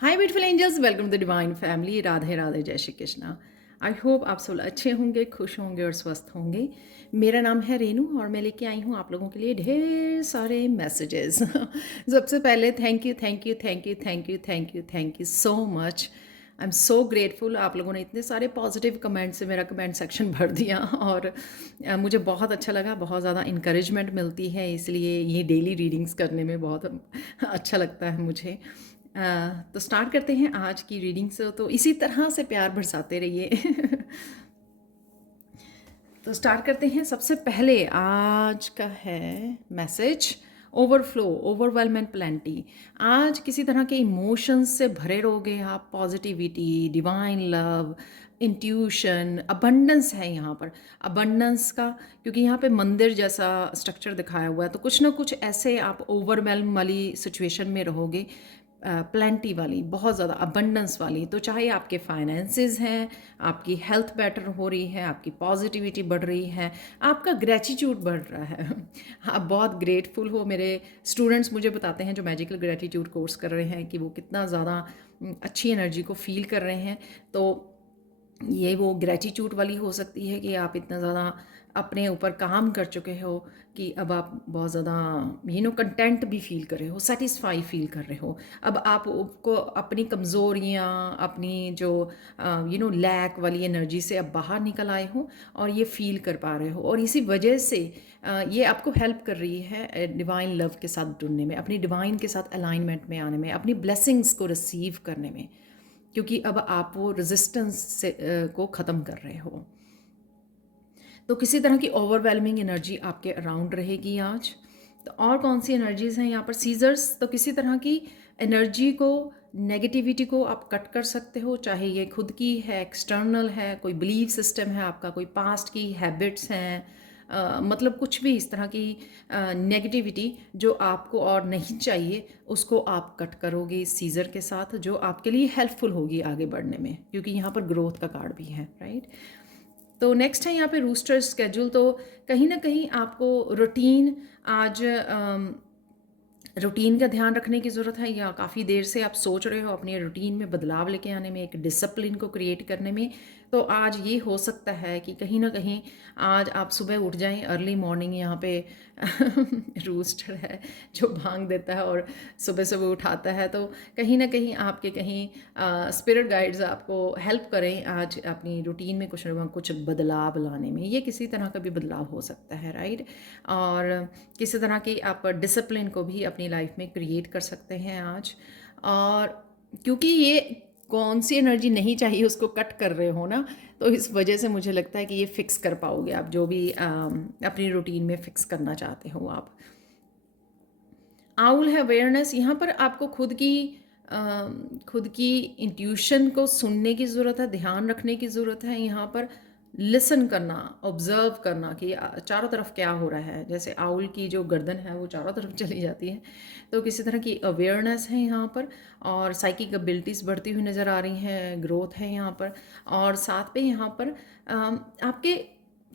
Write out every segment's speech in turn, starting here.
Hi beautiful angels, welcome to the divine family. Radhe Radhe, जय Shri Krishna. I hope आप सब अच्छे होंगे, खुश होंगे और स्वस्थ होंगे। मेरा नाम है रेनू और मैं लेके आई हूँ आप लोगों के लिए ढेर सारे मैसेजेस। सबसे पहले thank you thank you thank you thank you thank you thank you so much. I am so grateful. आप लोगों ने इतने सारे पॉजिटिव कमेंट से मेरा कमेंट सेक्शन भर दिया और मुझे बहुत अच्छा लगा, बहुत ज़्यादा इंकरेजमेंट मिलती है, इसलिए ये डेली रीडिंग्स करने में बहुत अच्छा लगता है मुझे। तो स्टार्ट करते हैं आज की रीडिंग से। तो इसी तरह से प्यार बरसाते रहिए। तो स्टार्ट करते हैं। सबसे पहले आज का है message overflow, overwhelm and plenty. आज किसी तरह के इमोशंस से भरे रहोगे आप। Positivity, divine love, intuition, abundance है यहाँ पर। अबंडेंस का, क्योंकि यहाँ पे मंदिर जैसा स्ट्रक्चर दिखाया हुआ है, तो कुछ ना कुछ ऐसे आप ओवरवेलम वाली सिचुएशन में रहोगे। प्लेंटी वाली, बहुत ज़्यादा अबंडेंस वाली। तो चाहे आपके फाइनेंसेस हैं, आपकी हेल्थ बेटर हो रही है, आपकी पॉजिटिविटी बढ़ रही है, आपका ग्रेटिट्यूड बढ़ रहा है। आप बहुत ग्रेटफुल हो। मेरे स्टूडेंट्स मुझे बताते हैं जो मैजिकल ग्रेटिट्यूड कोर्स कर रहे हैं कि वो कितना ज़्यादा अच्छी एनर्जी को फील कर रहे हैं। तो ये वो ग्रेटिट्यूड वाली हो सकती है कि आप इतना ज़्यादा अपने ऊपर काम कर चुके हो कि अब आप बहुत ज़्यादा कंटेंट भी फील कर रहे हो, सेटिस्फाई फील कर रहे हो। अब आप को अपनी कमज़ोरियाँ, अपनी जो लैक वाली एनर्जी से अब बाहर निकल आए हो और ये फील कर पा रहे हो। और इसी वजह से ये आपको हेल्प कर रही है डिवाइन लव के साथ जुड़ने में, अपनी डिवाइन के साथ अलाइनमेंट में आने में, अपनी ब्लेसिंग्स को रिसीव करने में, क्योंकि अब आप वो रेजिस्टेंस से को ख़त्म कर रहे हो। तो किसी तरह की ओवरवेलमिंग एनर्जी आपके अराउंड रहेगी आज। तो और कौन सी एनर्जीज़ हैं यहाँ पर? सीजर्स। तो किसी तरह की एनर्जी को, नेगेटिविटी को आप कट कर सकते हो, चाहे ये खुद की है, एक्सटर्नल है, कोई बिलीफ सिस्टम है आपका, कोई पास्ट की हैबिट्स हैं, मतलब कुछ भी इस तरह की नेगेटिविटी जो आपको और नहीं चाहिए, उसको आप कट करोगे इस सीज़र के साथ, जो आपके लिए हेल्पफुल होगी आगे बढ़ने में, क्योंकि यहाँ पर ग्रोथ का कार्ड भी है, राइट। तो नेक्स्ट है यहाँ पे रूस्टर स्केड्यूल। तो कहीं ना कहीं आपको रूटीन आज रूटीन का ध्यान रखने की ज़रूरत है, या काफ़ी देर से आप सोच रहे हो अपने रूटीन में बदलाव लेके आने में, एक डिसिप्लिन को क्रिएट करने में। तो आज ये हो सकता है कि कहीं ना कहीं आज आप सुबह उठ जाएं अर्ली मॉर्निंग। यहाँ पे रूस्टर है जो भांग देता है और सुबह सुबह उठाता है। तो कहीं ना कहीं आपके कहीं स्पिरिट गाइड्स आपको हेल्प करें आज अपनी रूटीन में कुछ ना कुछ बदलाव लाने में। ये किसी तरह का भी बदलाव हो सकता है, राइट। और किसी तरह की आप डिसिप्लिन को भी अपनी लाइफ में क्रिएट कर सकते हैं आज। और क्योंकि ये कौन सी एनर्जी नहीं चाहिए उसको कट कर रहे हो ना, तो इस वजह से मुझे लगता है कि ये फिक्स कर पाओगे आप, जो भी अपनी रूटीन में फिक्स करना चाहते हो आप। आउल है अवेयरनेस। यहाँ पर आपको खुद की इंट्यूशन को सुनने की ज़रूरत है, ध्यान रखने की ज़रूरत है। यहाँ पर लिसन करना, ऑब्जर्व करना कि चारों तरफ क्या हो रहा है। जैसे आउल की जो गर्दन है वो चारों तरफ चली जाती है, तो किसी तरह की अवेयरनेस है यहाँ पर। और साइकिक एबिलिटीज़ बढ़ती हुई नज़र आ रही हैं, ग्रोथ है यहाँ पर। और साथ पे यहाँ पर आपके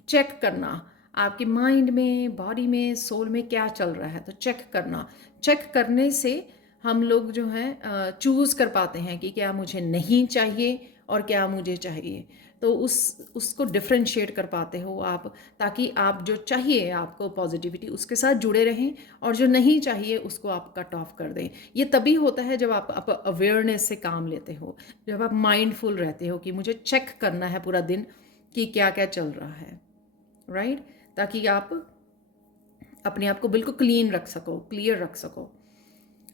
चेक करना, आपके माइंड में, बॉडी में, सोल में क्या चल रहा है, तो चेक करना। चेक करने से हम लोग जो हैं चूज़ कर पाते हैं कि क्या मुझे नहीं चाहिए और क्या मुझे चाहिए। तो उसको डिफ्रेंशिएट कर पाते हो आप, ताकि आप जो चाहिए आपको पॉजिटिविटी, उसके साथ जुड़े रहें, और जो नहीं चाहिए उसको आप कट ऑफ कर दें। ये तभी होता है जब आप अवेयरनेस से काम लेते हो, जब आप माइंडफुल रहते हो कि मुझे चेक करना है पूरा दिन कि क्या क्या चल रहा है, राइट। ताकि आप अपने आप को बिल्कुल क्लीन रख सको, क्लियर रख सको।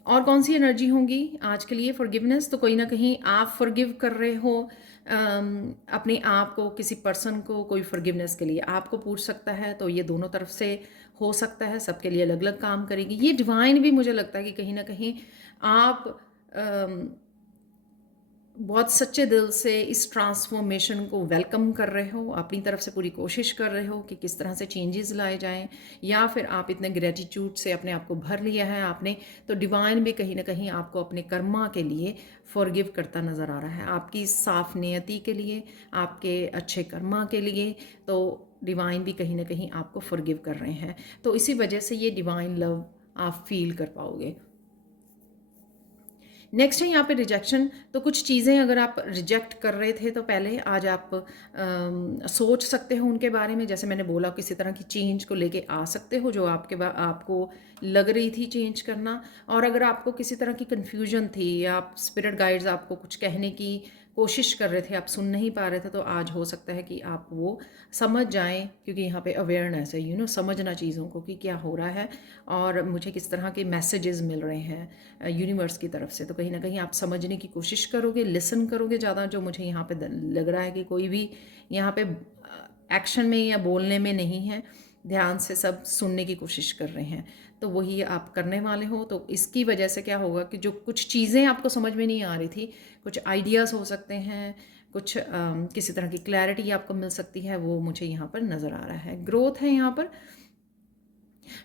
और कौन सी एनर्जी होंगी आज के लिए? फॉरगिवनेस। तो कोई ना कहीं आप फॉरगिव कर रहे हो अपने आप को, किसी पर्सन को, कोई फॉरगिवनेस के लिए आपको पूछ सकता है। तो ये दोनों तरफ से हो सकता है, सबके लिए अलग अलग काम करेगी। ये डिवाइन भी मुझे लगता है कि कहीं ना कहीं आप बहुत सच्चे दिल से इस ट्रांसफॉर्मेशन को वेलकम कर रहे हो, अपनी तरफ से पूरी कोशिश कर रहे हो कि किस तरह से चेंजेस लाए जाएं, या फिर आप इतने ग्रेटिट्यूड से अपने आप को भर लिया है आपने। तो डिवाइन भी कहीं ना कहीं आपको अपने कर्मा के लिए फॉरगिव करता नज़र आ रहा है, आपकी साफ नियति के लिए, आपके अच्छे कर्मा के लिए। तो डिवाइन भी कहीं ना कहीं आपको फॉरगिव कर रहे हैं। तो इसी वजह से ये डिवाइन लव आप फील कर पाओगे। नेक्स्ट है यहाँ पे रिजेक्शन। तो कुछ चीज़ें अगर आप रिजेक्ट कर रहे थे तो पहले, आज आप सोच सकते हो उनके बारे में। जैसे मैंने बोला, किसी तरह की चेंज को लेके आ सकते हो जो आपको लग रही थी चेंज करना। और अगर आपको किसी तरह की कन्फ्यूजन थी या आप स्पिरिट गाइड्स आपको कुछ कहने की कोशिश कर रहे थे, आप सुन नहीं पा रहे थे, तो आज हो सकता है कि आप वो समझ जाएं, क्योंकि यहाँ पे अवेयरनेस है, समझना चीज़ों को कि क्या हो रहा है और मुझे किस तरह के मैसेजेस मिल रहे हैं यूनिवर्स की तरफ से। तो कहीं ना कहीं आप समझने की कोशिश करोगे, लिसन करोगे ज़्यादा। जो मुझे यहाँ पे लग रहा है कि कोई भी यहाँ पे एक्शन में या बोलने में नहीं है, ध्यान से सब सुनने की कोशिश कर रहे हैं। तो वही आप करने वाले हो। तो इसकी वजह से क्या होगा कि जो कुछ चीज़ें आपको समझ में नहीं आ रही थी, कुछ आइडियाज़ हो सकते हैं, कुछ किसी तरह की क्लैरिटी आपको मिल सकती है, वो मुझे यहाँ पर नज़र आ रहा है। ग्रोथ है यहाँ पर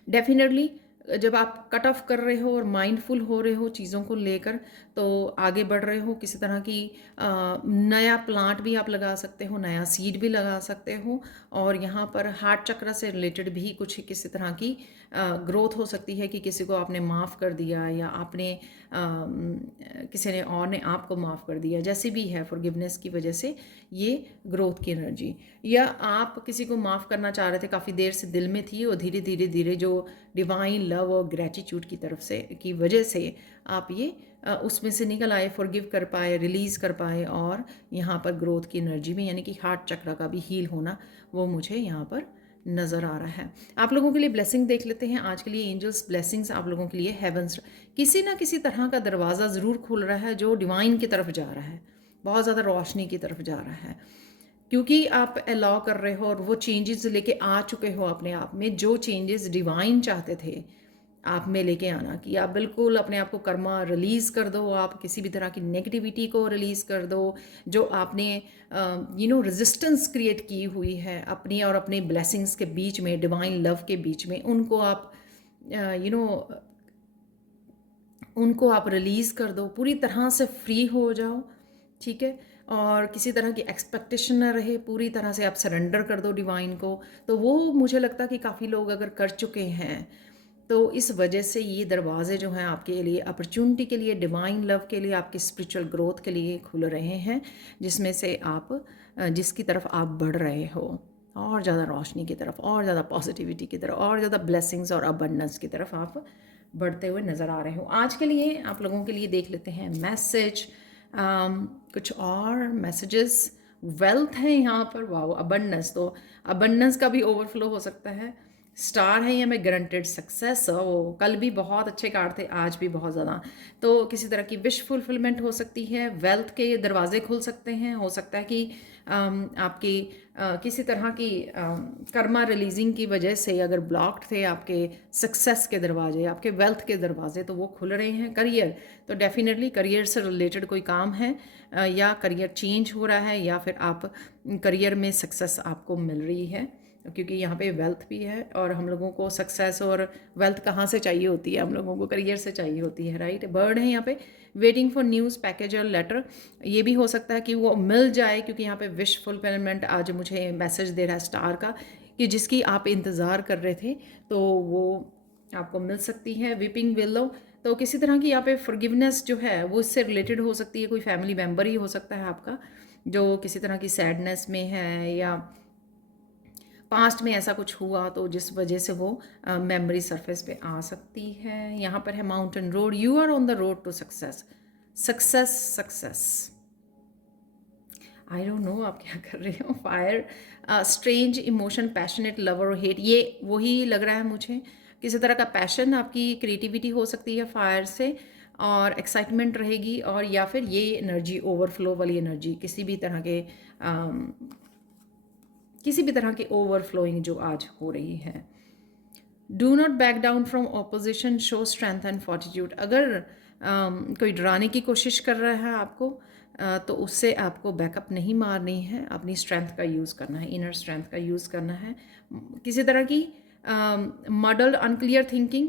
डेफिनेटली। जब आप कट ऑफ कर रहे हो और माइंडफुल हो रहे हो चीज़ों को लेकर, तो आगे बढ़ रहे हो। किसी तरह की नया प्लांट भी आप लगा सकते हो, नया सीड भी लगा सकते हो। और यहाँ पर हार्ट चक्र से रिलेटेड भी कुछ किसी तरह की ग्रोथ हो सकती है कि किसी को आपने माफ़ कर दिया, या आपने किसी ने और ने आपको माफ़ कर दिया, जैसे भी है, फॉरगिवनेस की वजह से ये ग्रोथ की एनर्जी। या आप किसी को माफ़ करना चाह रहे थे, काफ़ी देर से दिल में थी, और धीरे धीरे धीरे जो डिवाइन लव और ग्रेटिट्यूड की तरफ से की वजह से आप ये उसमें से निकल आए, फॉरगिव कर पाए, रिलीज़ कर पाए। और यहाँ पर ग्रोथ की एनर्जी में, यानी कि हार्ट चक्र का भी हील होना, वो मुझे यहाँ पर नज़र आ रहा है। आप लोगों के लिए ब्लेसिंग देख लेते हैं आज के लिए। एंजल्स ब्लेसिंग्स आप लोगों के लिए हेवंस, किसी ना किसी तरह का दरवाज़ा ज़रूर खुल रहा है जो डिवाइन की तरफ जा रहा है, बहुत ज़्यादा रोशनी की तरफ जा रहा है, क्योंकि आप अलाउ कर रहे हो और वो चेंजेस लेके आ चुके हो अपने आप में। जो चेंजेस डिवाइन चाहते थे आप में लेके आना, कि आप बिल्कुल अपने आप को कर्मा रिलीज़ कर दो, आप किसी भी तरह की नेगेटिविटी को रिलीज़ कर दो। जो आपने रेजिस्टेंस क्रिएट की हुई है अपनी और अपने ब्लेसिंग्स के बीच में, डिवाइन लव के बीच में, उनको आप उनको आप रिलीज़ कर दो, पूरी तरह से फ्री हो जाओ। ठीक है, और किसी तरह की एक्सपेक्टेशन ना रहे, पूरी तरह से आप सरेंडर कर दो डिवाइन को। तो वो मुझे लगता है कि काफ़ी लोग अगर कर चुके हैं, तो इस वजह से ये दरवाजे जो हैं आपके लिए अपॉर्चुनिटी के लिए, डिवाइन लव के लिए, आपकी स्पिरिचुअल ग्रोथ के लिए खुल रहे हैं, जिसमें से आप जिसकी तरफ आप बढ़ रहे हो, और ज़्यादा रोशनी की तरफ, और ज़्यादा पॉजिटिविटी की तरफ, और ज़्यादा ब्लेसिंग्स और अबंडेंस की तरफ आप बढ़ते हुए नज़र आ रहे हो। आज के लिए आप लोगों के लिए देख लेते हैं मैसेज, कुछ और मैसेजेस। वेल्थ है यहाँ पर, वाओ, अबंडेंस। तो अबंडेंस का भी ओवरफ्लो हो सकता है। स्टार है ये, मैं गारंटेड सक्सेस। वो कल भी बहुत अच्छे कार्ड थे, आज भी बहुत ज़्यादा। तो किसी तरह की विश फुलफिलमेंट हो सकती है, वेल्थ के दरवाजे खुल सकते हैं। हो सकता है कि आपकी किसी तरह की कर्मा रिलीजिंग की वजह से अगर ब्लॉक्ड थे आपके सक्सेस के दरवाजे, आपके वेल्थ के दरवाजे, तो वो खुल रहे हैं। करियर, तो डेफिनेटली करियर से रिलेटेड कोई काम है, या करियर चेंज हो रहा है, या फिर आप करियर में सक्सेस आपको मिल रही है, क्योंकि यहाँ पे वेल्थ भी है। और हम लोगों को सक्सेस और वेल्थ कहाँ से चाहिए होती है? हम लोगों को करियर से चाहिए होती है, राइट। बर्ड है यहाँ पे, वेटिंग फॉर न्यूज़, पैकेज और लेटर। ये भी हो सकता है कि वो मिल जाए, क्योंकि यहाँ पे विश फुलफिलमेंट आज मुझे मैसेज दे रहा है स्टार का, कि जिसकी आप इंतज़ार कर रहे थे, तो वो आपको मिल सकती है। वीपिंग विलो, तो किसी तरह की यहाँ पे फॉरगिवनेस जो है वो इससे रिलेटेड हो सकती है। कोई फैमिली मेम्बर ही हो सकता है आपका जो किसी तरह की सैडनेस में है, या पास्ट में ऐसा कुछ हुआ तो जिस वजह से वो मेमोरी सरफेस पे आ सकती है। यहाँ पर है mountain road, you are on the road to success. Success, success, I don't know आप क्या कर रहे हो। Fire, strange emotion, passionate, lover और हेट, ये वही लग रहा है मुझे। किसी तरह का पैशन, आपकी क्रिएटिविटी हो सकती है फायर से, और एक्साइटमेंट रहेगी। और या फिर ये एनर्जी, ओवरफ्लो वाली एनर्जी, किसी भी तरह की ओवरफ्लोइंग जो आज हो रही है। Do not back down from opposition, show strength and fortitude. अगर कोई डराने की कोशिश कर रहा है आपको, तो उससे आपको बैकअप नहीं मारनी है, अपनी स्ट्रेंथ का यूज़ करना है, इनर स्ट्रेंथ का यूज़ करना है। किसी तरह की मॉडल्ड अनक्लियर थिंकिंग,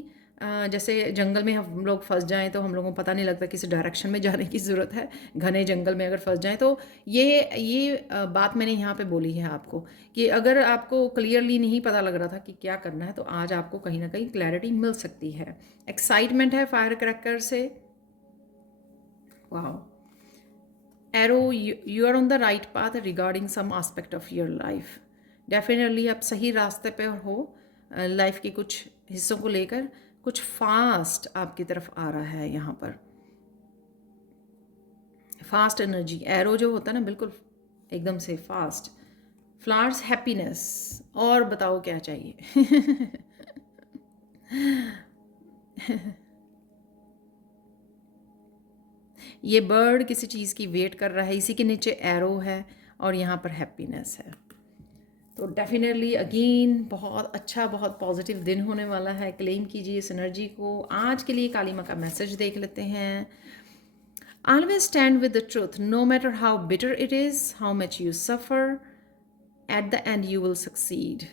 जैसे जंगल में हम लोग फंस जाएं तो हम लोगों को पता नहीं लगता किस डायरेक्शन में जाने की ज़रूरत है। घने जंगल में अगर फंस जाएं तो ये बात मैंने यहाँ पे बोली है आपको, कि अगर आपको क्लियरली नहीं पता लग रहा था कि क्या करना है, तो आज आपको कहीं ना कहीं क्लैरिटी मिल सकती है। एक्साइटमेंट है फायर क्रैकर से, wow. Arrow, you are on the right path regarding some aspect of your life. Definitely आप सही रास्ते पे हो लाइफ के कुछ हिस्सों को लेकर। कुछ फास्ट आपकी तरफ आ रहा है यहाँ पर, फास्ट एनर्जी। एरो जो होता है ना, बिल्कुल एकदम से फास्ट। Flowers, happiness. और बताओ क्या चाहिए? ये बर्ड किसी चीज़ की वेट कर रहा है, इसी के नीचे एरो है और यहाँ पर हैप्पीनेस है। तो डेफिनेटली अगेन बहुत अच्छा, बहुत पॉजिटिव दिन होने वाला है। क्लेम कीजिए इस एनर्जी को। आज के लिए काली माँ का मैसेज देख लेते हैं। Always stand with the truth, no matter how bitter it is, how much you suffer, at the end you will succeed.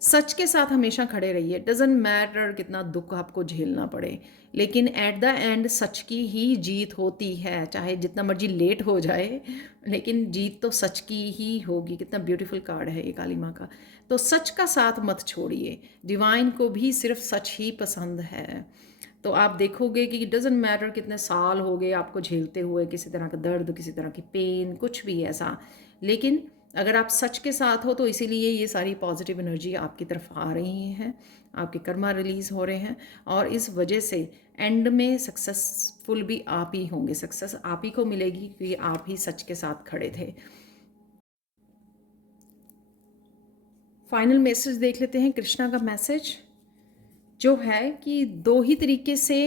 सच के साथ हमेशा खड़े रहिए। डजेंट मैटर कितना दुख आपको झेलना पड़े, लेकिन एट द एंड सच की ही जीत होती है। चाहे जितना मर्जी लेट हो जाए, लेकिन जीत तो सच की ही होगी। कितना ब्यूटीफुल कार्ड है ये काली माँ का। तो सच का साथ मत छोड़िए। डिवाइन को भी सिर्फ सच ही पसंद है। तो आप देखोगे कि डजेंट मैटर कितने साल हो गए आपको झेलते हुए किसी तरह का दर्द, किसी तरह की पेन, कुछ भी ऐसा, लेकिन अगर आप सच के साथ हो तो इसीलिए ये सारी पॉजिटिव एनर्जी आपकी तरफ आ रही हैं, आपके कर्मा रिलीज़ हो रहे हैं, और इस वजह से एंड में सक्सेसफुल भी आप ही होंगे। सक्सेस आप ही को मिलेगी क्योंकि आप ही सच के साथ खड़े थे। फाइनल मैसेज देख लेते हैं कृष्णा का मैसेज, जो है कि दो ही तरीके से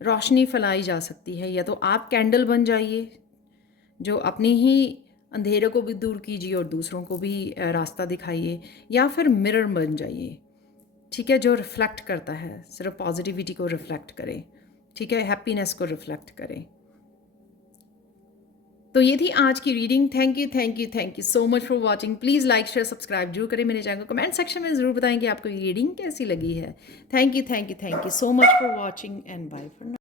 रोशनी फैलाई जा सकती है। या तो आप कैंडल बन जाइए जो अपनी ही अंधेरे को भी दूर कीजिए और दूसरों को भी रास्ता दिखाइए, या फिर मिरर बन जाइए, ठीक है, जो रिफ्लेक्ट करता है, सिर्फ पॉजिटिविटी को रिफ्लेक्ट करे, ठीक है, हैप्पीनेस को रिफ्लेक्ट करे। तो ये थी आज की reading. Thank you, thank you, thank you so much for watching. Please like, share, subscribe जरूर करें मेरे चैनल को। कमेंट सेक्शन में ज़रूर बताएं कि आपको ये रीडिंग कैसी लगी है। Thank you, thank you, thank you so much for watching and bye for now.